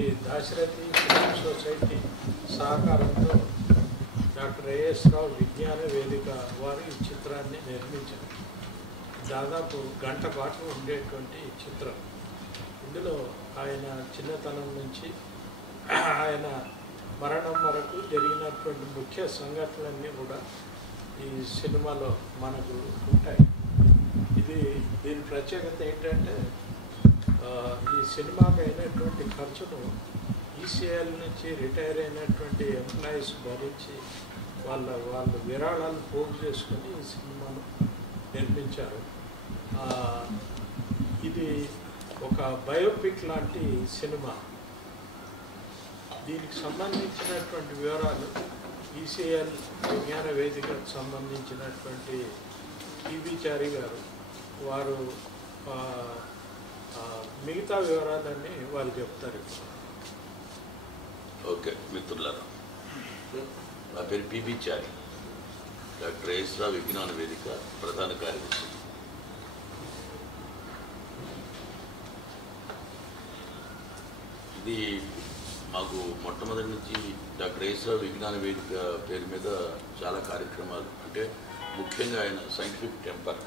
Shri Dasarathi film society సహకారంతో doctor as రావు విజ్ఞాన వేదిక వారు ఈ చిత్రాన్ని నిర్మించారు. దాదాపు గంట పాటు ఉండేటువంటి చిత్రం. ఇందులో ఆయన చిన్నతనం నుంచి ఆయన మరణం వరకు జరిగినటువంటి ముఖ్య సంఘటనలన్నీ కూడా ఈ సినిమాలో మనకు ఉంటాయి. దీని ప్రత్యేకత ఏంటంటే ఈ సినిమాకి అయినటువంటి ఖర్చును ఈసీఎల్ నుంచి రిటైర్ అయినటువంటి ఎంప్లాయీస్ భరించి వాళ్ళు విరాళాలు పోగు చేసుకొని ఈ సినిమాను నిర్మించారు. ఇది ఒక బయోపిక్ లాంటి సినిమా. దీనికి సంబంధించినటువంటి వివరాలు ఈసీఎల్ విజ్ఞాన వేదికకు సంబంధించినటువంటి టీవీచారి గారు వారు మిగతా వివరాలన్నీ వారు చెప్తారు. ఓకే మిత్రులారా, నా పేరు పిబి చారి, డాక్టర్ ఏఎస్ రావు విజ్ఞాన వేదిక ప్రధాన కార్యదర్శి. ఇది మాకు మొట్టమొదటి నుంచి డాక్టర్ ఏఎస్ రావు విజ్ఞాన వేదిక పేరు మీద చాలా కార్యక్రమాలు, అంటే ముఖ్యంగా ఆయన సైంటిఫిక్ టెంపర్,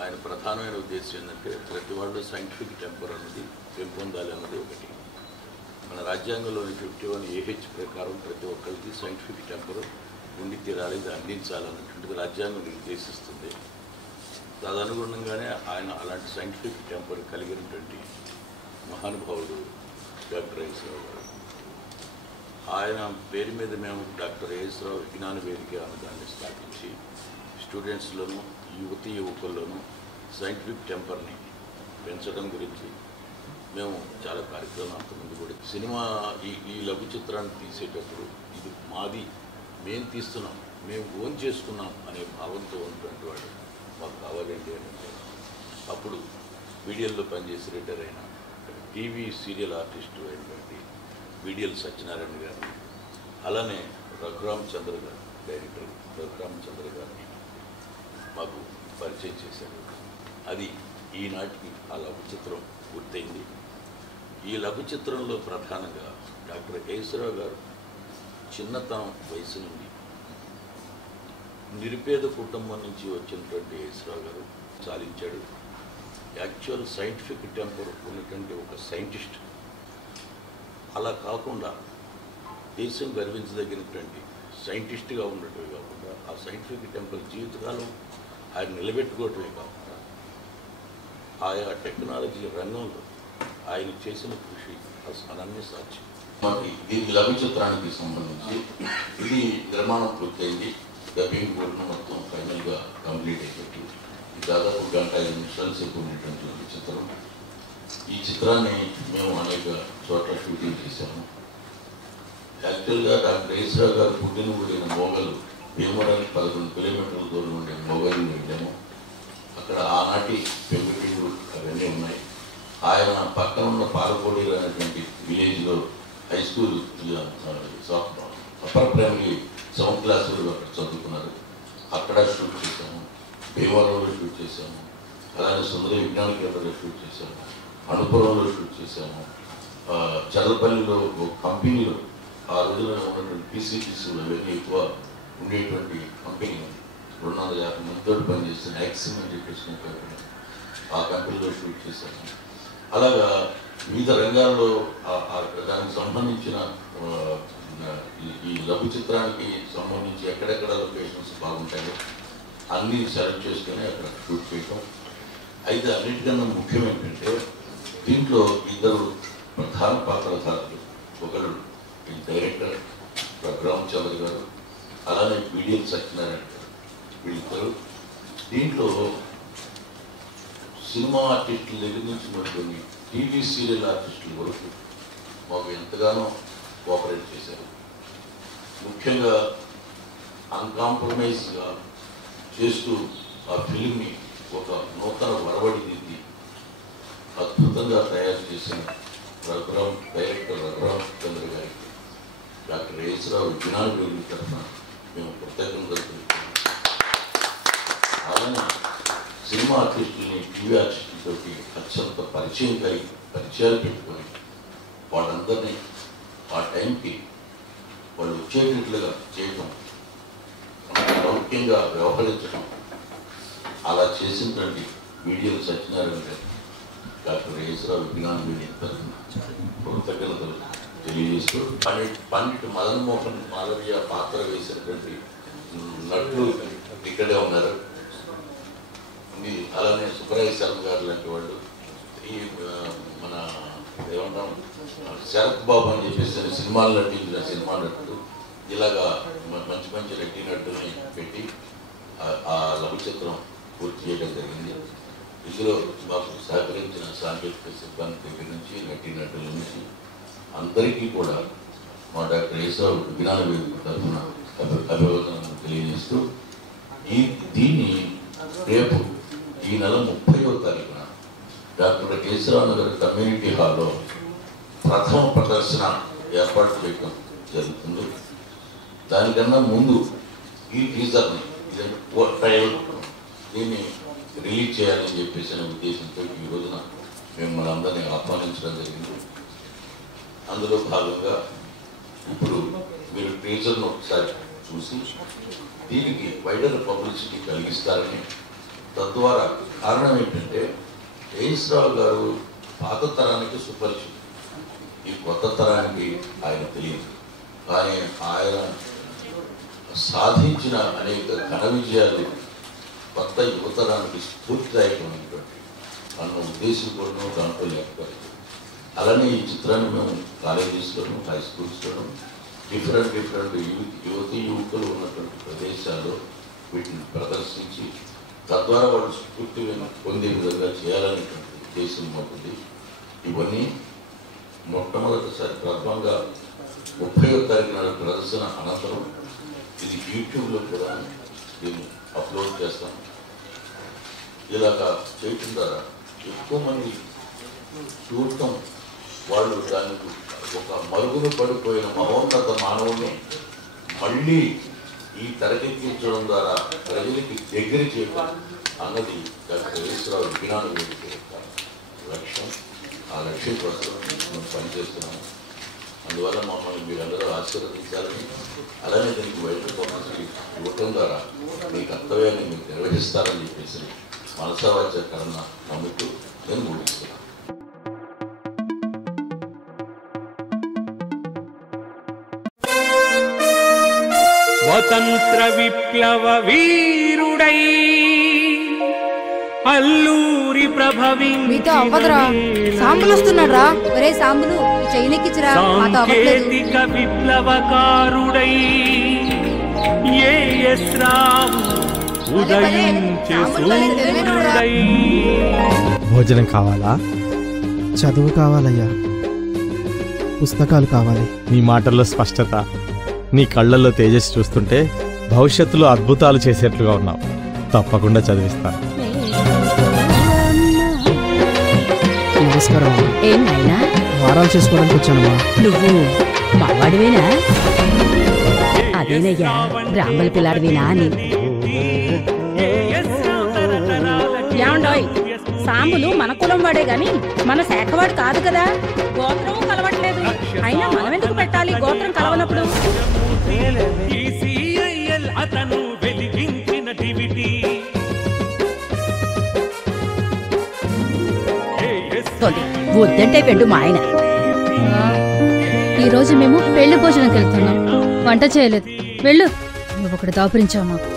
ఆయన ప్రధానమైన ఉద్దేశం ఏంటంటే ప్రతి వాళ్ళు సైంటిఫిక్ టెంపర్ అన్నది పెంపొందాలి అన్నది ఒకటి. మన రాజ్యాంగంలోని 51 AH ప్రకారం ప్రతి ఒక్కరికి సైంటిఫిక్ టెంపర్ ఉండి తీరాలి, ఇది అందించాలన్నటువంటిది రాజ్యాంగం నిర్దేశిస్తుంది. తదనుగుణంగానే ఆయన అలాంటి సైంటిఫిక్ టెంపర్ కలిగినటువంటి మహానుభావుడు డాక్టర్ ఏఎస్ రావు గారు. ఆయన పేరు మీద మేము డాక్టర్ ఏఎస్ రావు విజ్ఞాన వేదిక అనే దాన్ని స్థాపించి స్టూడెంట్స్లోనూ యువకుల్లోనూ సైంటిఫిక్ టెంపర్ని పెంచడం గురించి మేము చాలా కార్యక్రమాలు అంతకుముందు కూడా సినిమా ఈ లఘు చిత్రాన్ని తీసేటప్పుడు ఇది మాది, మేము తీస్తున్నాం, మేము ఓన్ చేసుకున్నాం అనే భావంతో ఉన్నటువంటి వాడు మాకు కావాలండి అని అంటే అప్పుడు వీడియోల్లో పనిచేసి రిటైర్ అయిన టీవీ సీరియల్ ఆర్టిస్టు అయినటువంటి వీడియోల్ సత్యనారాయణ గారిని, అలానే రఘురామచంద్ర గారు, డైరెక్టర్ రఘురామచంద్ర గారిని మాకు పరిచయం చేశారు. అది ఈనాటికి ఆ లఘు చిత్రం పూర్తయింది. ఈ లఘు చిత్రంలో ప్రధానంగా డాక్టర్ ఏఎస్ రావు గారు చిన్నతనం వయసు నుండి నిరుపేద కుటుంబం నుంచి వచ్చినటువంటి ఏఎస్ రావు గారు సాధించాడు. యాక్చువల్ సైంటిఫిక్ టెంపర్ ఉన్నటువంటి ఒక సైంటిస్ట్. అలా కాకుండా దేశం గర్వించదగినటువంటి సైంటిస్ట్గా ఉండటమే కాకుండా ఆ సైంటిఫిక్ టెంపర్ జీవితకాలం ఆయన నిలబెట్టుకోవటమే కాకుండా ఆయా టెక్నాలజీ రంగంలో ఆయన చేసిన కృషి అనన్య సాధ్యం. మనకి దీని లఘు చిత్రానికి సంబంధించి ఇది నిర్మాణం పూర్తయింది. డబ్బింగ్ కూడా మొత్తం ఫైనల్గా కంప్లీట్ అయిపోయింది. ఇది దాదాపు 1 గంట 5 నిమిషాల సేపు ఉండేటువంటి చిత్రం. ఈ చిత్రాన్ని మేము అనేక చోట్ల షూటింగ్ చేశాము. యాక్చువల్గా డాక్టర్ ఏఎస్ రావు గారు పుట్టిన ఊరిన మోగలు భీమవరానికి 11 కిలోమీటర్ల దూరం ఉండే మోగల్ని వెళ్ళాము. అక్కడ ఆనాటి పెంకుటిండ్లు అవన్నీ ఉన్నాయి. ఆయన పక్కన ఉన్న పాలకోడీలు అనేటువంటి విలేజ్లో high school upper primary 7th class వరకు అక్కడ చదువుకున్నారు. అక్కడ షూట్ చేశాము. భీమవరంలో షూట్ చేశాము. అలానే సుందర విజ్ఞాన కేంద్రంలో షూట్ చేశాము. అణుపురంలో షూట్ చేశాము. చల్లపల్లిలో ఒక కంపెనీలో ఆ రోజుల్లో ఉన్నటువంటి PCTCలు అవన్నీ ఎక్కువ ఉండేటువంటి కంపెనీ 250 మందితో పనిచేస్తున్న యాక్సిమ్ అని చెప్పేసిన కంపెనీ, ఆ కంపెనీలో షూట్ చేశాము. అలాగా వివిధ రంగాల్లో దానికి సంబంధించిన ఈ లఘు చిత్రానికి సంబంధించి ఎక్కడెక్కడ లొకేషన్స్ బాగుంటాయో అన్నీ సెలెక్ట్ చేసుకొని అక్కడ షూట్ చేయటం. అయితే అన్నిటికన్నా ముఖ్యం ఏంటంటే దీంట్లో 2 ప్రధాన పాత్రధారులు. ఒకరు డైరెక్టర్ రఘురామచంద్ర గారు, అలానే వీడియోల్ సత్యనారాయణ గారు. వీళ్ళిద్దరు దీంట్లో సినిమా ఆర్టిస్టుల దగ్గర నుంచి మొదలుకొని టీవీ సీరియల్ ఆర్టిస్టుల వరకు మాకు ఎంతగానో కోఆపరేట్ చేశారు. ముఖ్యంగా అన్కాంప్రమైజ్గా చేస్తూ ఆ ఫిలింని ఒక నూతన వరవడి దిద్ది అద్భుతంగా తయారు చేసిన డైరెక్టర్ రఘురామచంద్ర గారికి డాక్టర్ ఏఎస్ రావు విజ్ఞాన వేదిక తరఫున మేము కృతజ్ఞతలు తెలుపుతున్నాం. అలానే సినిమా ఆర్టిస్టులని టీవీ ఆర్టిస్టులతోటి అత్యంత పరిచయాలు పెట్టుకొని వాళ్ళందరినీ ఆ టైంకి వాళ్ళు వచ్చేటట్లుగా చేయటం, లౌక్యంగా వ్యవహరించడం, అలా చేసినటువంటి వీడియోలు సత్యనారాయణ గారు, డాక్టర్ యేసరావు విజ్ఞాన మీడియా తరఫున కృతజ్ఞతలు తెలియజేస్తూ పండిట్ మదన్ మోహన్ మాలవీయ పాత్ర వేసినటువంటి నటులు ఇక్కడే ఉన్నారు. అలానే సుబ్రహ్మణ్య శర్మ గారు లాంటి వాళ్ళు, ఈ మన ఏమంటాం శరత్ బాబు అని చెప్పేసి సినిమాలు నటించిన సినిమా నటుడు, ఇలాగా మంచి మంచి నటి నటుల్ని పెట్టి ఆ లఘు చిత్రం పూర్తి చేయడం జరిగింది. ఇందులో మాకు సహకరించిన సాంకేతిక సిబ్బంది దగ్గర నుంచి నటి నటుల నుంచి అందరికీ కూడా మా డాక్టర్ యేసరావు విజ్ఞాన వేదిక తరఫున అభివందనలు తెలియజేస్తూ దీన్ని రేపు ఈ నెల 30వ తారీఖున డాక్టర్ కేశవరావు నగర్ కమ్యూనిటీ హాల్లో ప్రథమ ప్రదర్శన ఏర్పాటు చేయడం జరుగుతుంది. దానికన్నా ముందు ఈ టీజర్ని ట్రయల్ దీన్ని రిలీజ్ చేయాలని చెప్పేసి అనే ఉద్దేశంతో ఈ రోజున మేము మనందరినీ ఆహ్వానించడం జరిగింది. అందులో భాగంగా ఇప్పుడు మీరు టీజర్ను ఒకసారి చూసి దీనికి వైడర్ పబ్లిసిటీ కలిగిస్తారని, తద్వారా కారణం ఏంటంటే యేసరావు గారు పాత తరానికి సుపరిచితుడు, ఈ కొత్త తరానికి ఆయన తెలియదు. కానీ ఆయన సాధించిన అనేక ఘన విజయాలు కొత్త యువతరానికి స్ఫూర్తిదాయకమైనటువంటి అన్న ఉద్దేశంతోనూ దాంట్లో లేకపోతే, అలానే ఈ చిత్రాన్ని మేము కాలేజెస్లోనూ హై స్కూల్స్లోనూ డిఫరెంట్ యువతీ యువకులు ఉన్నటువంటి ప్రదేశాల్లో వీటిని ప్రదర్శించి తద్వారా వాళ్ళు స్ఫూర్తి పొందే విధంగా చేయాలనేటువంటి ఉద్దేశం ఉంటుంది. ఇవన్నీ మొట్టమొదటిసారి ప్రథమంగా 30వ తారీఖు నాడు ప్రదర్శన అనంతరం ఇది యూట్యూబ్లో కూడా దీన్ని అప్లోడ్ చేస్తాం. ఇలాగా చేయటం ద్వారా ఎక్కువ మంది చూడటం, వాళ్ళు దానికి ఒక మరుగున పడిపోయిన మహోన్నత మానవుని మళ్ళీ ఈ తెరకెక్కించడం ద్వారా ప్రజలకి దగ్గర చేయడం అన్నది డాక్టర్ యేసరావు విజ్ఞాన వేదిక యొక్క లక్ష్యం. ఆ లక్ష్యం కోసం మేము పనిచేస్తున్నాము. అందువల్ల మమ్మల్ని మీరందరూ ఆశీర్వదించాలని, అలానే దీనికి వైద్య పబ్లిసిటీ ఇవ్వటం ద్వారా మీ కర్తవ్యాన్ని మీరు నిర్వహిస్తారని చెప్పేసి మనసావాచ్య కరణ నమ్ముతూ నేను ముగిస్తున్నాను. స్వతంత్ర విప్లవ వీరుడై అల్లూరి మీతో అవ్వదురా, సాంబులు వస్తున్నాడు రా. ఒరే సాంబులు, చైనకిచ్చిరా, మాతో అవ్వట్లేదు. సాంకేతిక విప్లవకారుడై ఏఎస్ రావు ఉదయించే సూర్యుడై. భోజనం కావాలా? చదువు కావాలయ్యా, పుస్తకాలు కావాలి. నీ మాటల్లో స్పష్టత, నీ కళ్ళల్లో తేజస్సు చూస్తుంటే భవిష్యత్తులో అద్భుతాలు చేసేట్లుగా ఉన్నావు. తప్పకుండా చదివిస్తాను. నమస్కారం. ఏం నాయనా, వారాలు చేసుకోవడానికి వచ్చానమ్మా. నువ్వు మావాడివేనా? అదేనయ్యా, బ్రాహ్మణ పిల్లాడివేనా అని. ఏమండోయ్, సాంబులు మన కులం వాడే గాని మన శాఖవాడు కాదు కదా. గోత్రం కలవట్లేదు, అయినా మనం ఎందుకు పెట్టాలి గోత్రం కలవనప్పుడు? అతను వెలిగించిన డివిటీ వద్దంటే వెండు మా ఆయన. ఈ రోజు మేము పెళ్లి భోజనంకి వెళ్తున్నాం. వంట చేయలేదు, వెళ్ళు. నువ్వు ఒకటి దాపురించావు మాకు.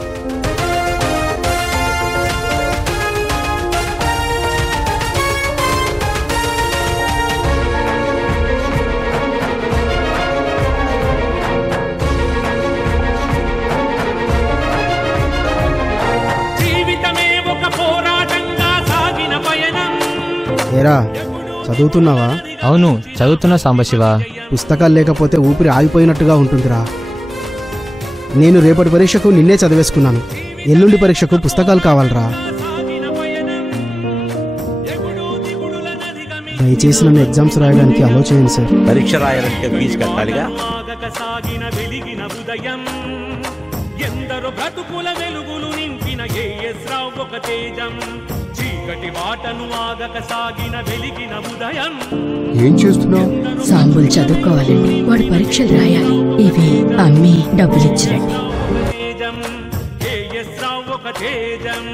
ఏరా, చదువుతున్నావా? అవును, చదువుతున్నా సాంబశివ. పుస్తకాలు లేకపోతే ఊపిరి ఆగిపోయినట్టుగా ఉంటుందిరా. నేను రేపటి పరీక్షకు నిన్నే చదివేసుకున్నాను. ఎల్లుండి పరీక్షకు పుస్తకాలు కావాలరా. దయచేసి నన్ను ఎగ్జామ్స్ రాయడానికి అలో చేయండి సార్. పరీక్ష రాయాలంటే ఫీజు కట్టాలిగా. ఎందరో బ్రతుకుల వెలుగులు నింపిన వెలిగించిన ఏఎస్ రావు ఒక తేజం, చీకటి వాటను ఆగక సాగిన వెలిగిన ఉదయం. ఏం చేస్తున్నావు? సాంబుల్ చదువుకోవాలండి, వాడు పరీక్షలు రాయాలి. ఇవి అమ్మి డబ్బులిచ్చినట్టు. తేజం ఏఎస్ రావు ఒక తేజం.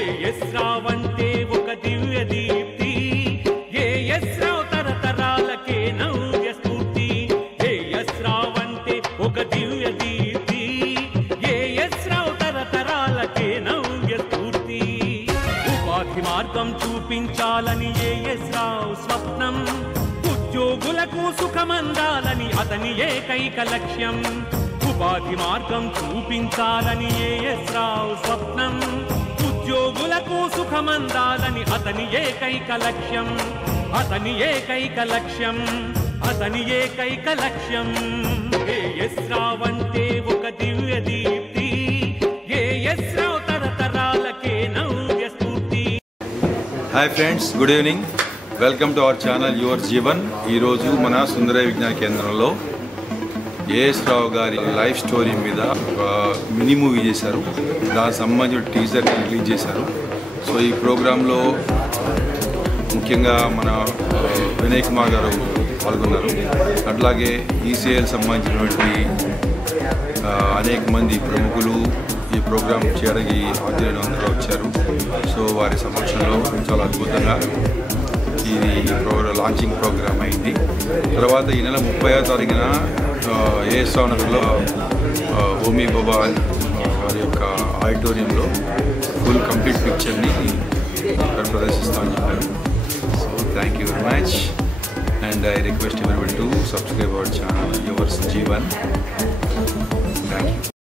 ఏఎస్ రావు అంటే ఒక దివ్య దీప్తి, ఏఎస్ రావు తరతరాలకే నవ్య స్ఫూర్తి. ఏఎస్ రావు అంటే ఒక దివ్య దీప్తి, ఏఎస్ రావు తరతరాలకే నవ్య స్ఫూర్తి. ఉపాధి మార్గం చూపించాలని ఏఎస్ రావు స్వప్నం, ఉద్యోగులకు సుఖమందాలని అతని ఏకైక లక్ష్యం. ఉపాధి మార్గం చూపించాలని ఏఎస్ రావు స్వప్నం, ఉద్యోగులకు సుఖమందాలని అతని ఏకైక లక్ష్యం. అతని ఏకైక లక్ష్యం, అతని ఏకైక లక్ష్యం. ఏఎస్ రావు అంటే ఒక దివ్య దీప్తి, ఏఎస్ రావు తరతరాలకే నవ్య స్ఫూర్తి. Hi friends, good evening. Welcome to our channel your Jeevan. ఈరోజు మన సుందరయ్య విజ్ఞాన కేంద్రంలో ఏఎస్ రావు గారి లైఫ్ స్టోరీ మీద ఒక మినీ మూవీ చేశారు. దానికి సంబంధించిన టీజర్ని రిలీజ్ చేశారు. సో ఈ ప్రోగ్రాంలో ముఖ్యంగా మన వినయ్ కుమార్ గారు పాల్గొన్నారు. అట్లాగే ఈసీఐకి సంబంధించినటువంటి అనేక మంది ప్రముఖులు ఈ ప్రోగ్రాం చేయడానికి ఆధ్వర్యంలో అందరూ వచ్చారు. సో వారి సమక్షంలో చాలా అద్భుతంగా ఇది లాంచింగ్ ప్రోగ్రామ్ అయింది. తర్వాత ఈ నెల 30వ తారీఖున ఏఎస్ రావు నగర్లో ఓమీ బాబా వారి యొక్క ఆడిటోరియంలో ఫుల్ కంప్లీట్ పిక్చర్ని ఇక్కడ ప్రదర్శిస్తామని చెప్పారు. So thank you very much and I request everybody to subscribe our channel yours Jeevan. Thank you.